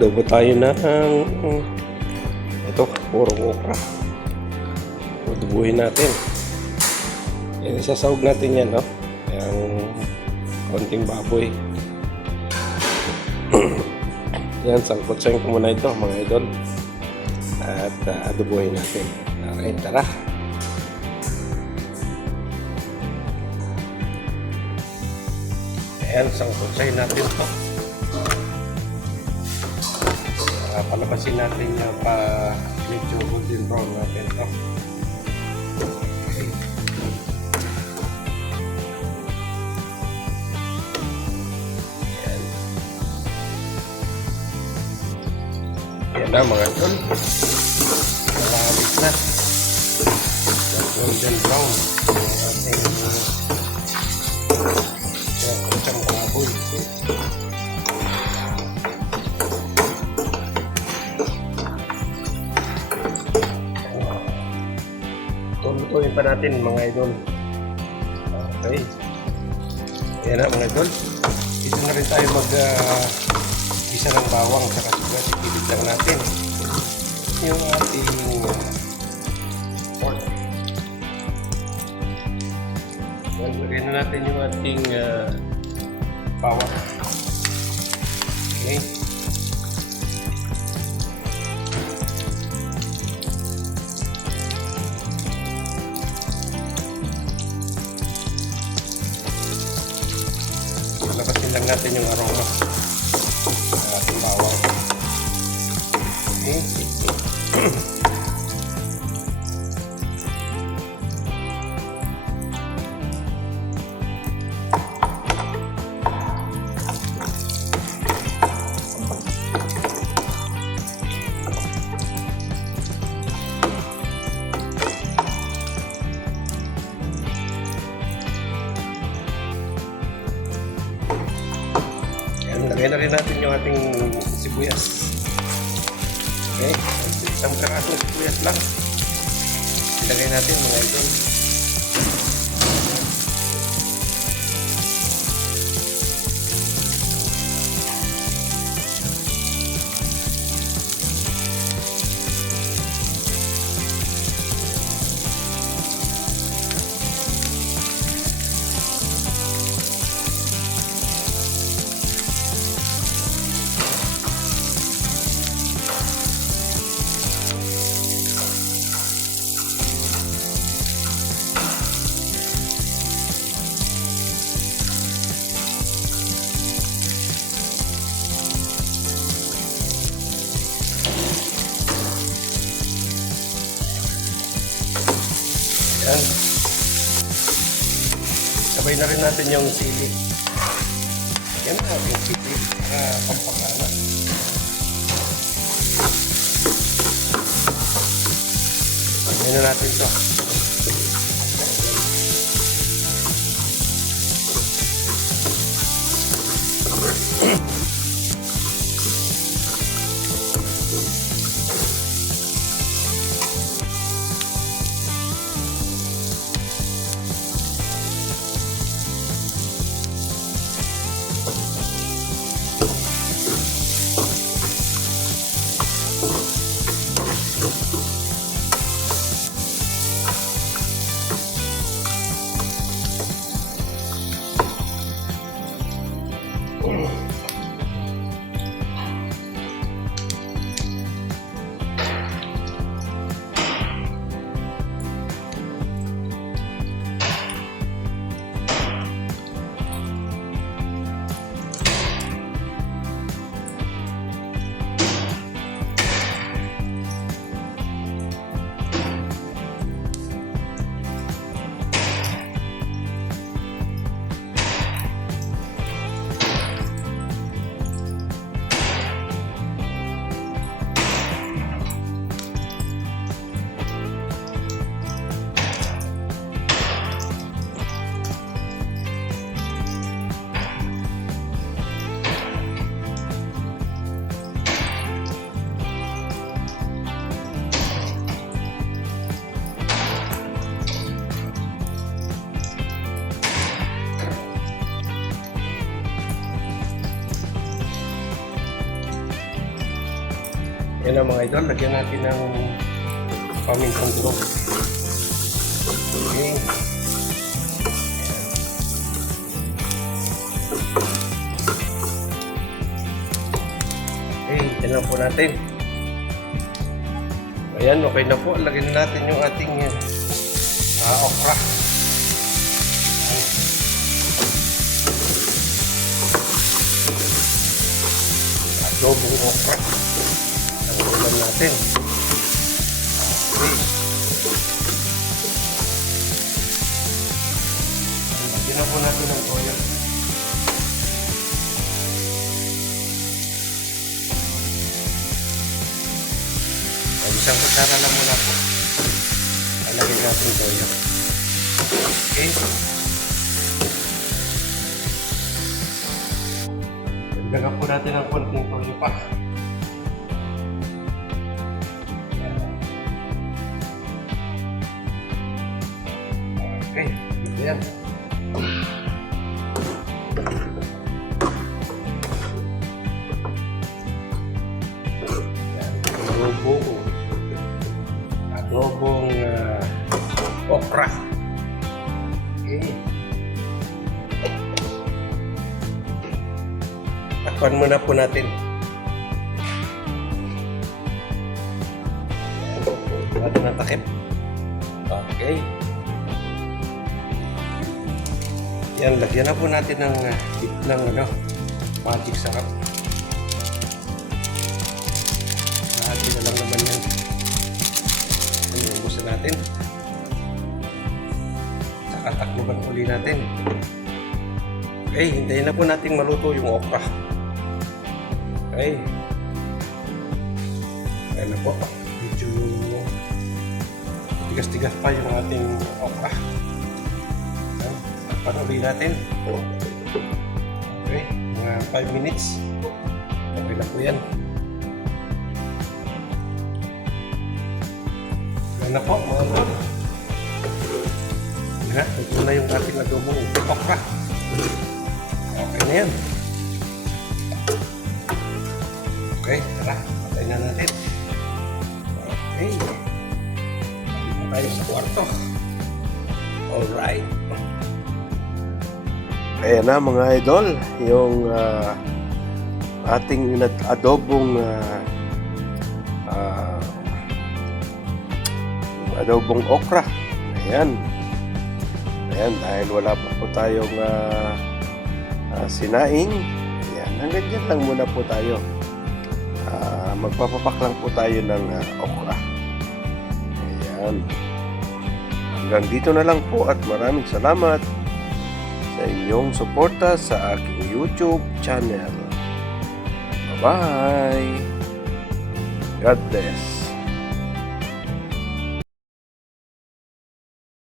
Mag-adobo tayo ng ito, puro okra. Adobuhin natin. Yan, isasawag natin yan, no? Yung konting baboy. Yan, sangkotsayin ko muna ito, mga idol. At adobuhin natin. Okay, tara. Ayan, sangkotsayin natin ito. Palabasin natin yung medyo golden brown natin ito. Okay. Ayan. Ayan na mga idol. Malapit na. Golden brown. Yung ating kutsang baboy. Tulutuin pa natin mga idol. Okay. Ayan na mga idol. Dito na rin tayo isa ng bawang sa kasugat. Ipilid lang natin yung ating pork. Lagyan na natin yung ating bawang. Okay. Labasin lang natin yung aroma sa ating bawang. Okay. Lagyan na rin natin yung ating sibuyas. Okay, isang karasong sibuyas lang. Ilagay natin mga idol. Yan. Sabay na rin natin yung sili. Yan na yung sili para pampakana. Sabay na natin ito. Yan na mga idol, lagyan natin ng pamintang durog. Okay. Okay, yan lang po natin. Ayan, okay na po. Lagyan na natin yung ating okra. Adobong okra. Ang ulam natin. Okay. Lagyan na po natin ng toyo. Isang kutsara lang muna po. Alagay natin toyo. Okay. Dagdagan po natin ng konting toyo pa. Okay. Ito yan. Adobong okra. Okay. Takpan muna po natin. Natin ang takip. Okay. Yan, lagyan na po natin ng magic sarap. Lagi na lang naman yan. Iubusan natin. Saka takluban uli natin. Okay, hintayin na po natin maluto yung okra. Okay. Ayan na po. Medyo tigas-tigas pa yung ating okra. Takpan uli natin. Okay, mga 5 minutes. Okay na po yan. Ayan na po mga lord. Ito na yung ating adobong okra. Okay na yan. Okay, tara. Patay na natin. Okay. Dito tayo sa kwarto. Alright. Ayan na mga idol. Yung ating adobong adobong okra. Ayan. Ayan, dahil wala pa po tayong sinaing. Ayan, hanggang dyan lang muna po tayo. Magpapapak lang po tayo ng okra. Ayan. Hanggang dito na lang po at maraming salamat sa inyong suporta sa aking YouTube channel. Bye-bye. God bless.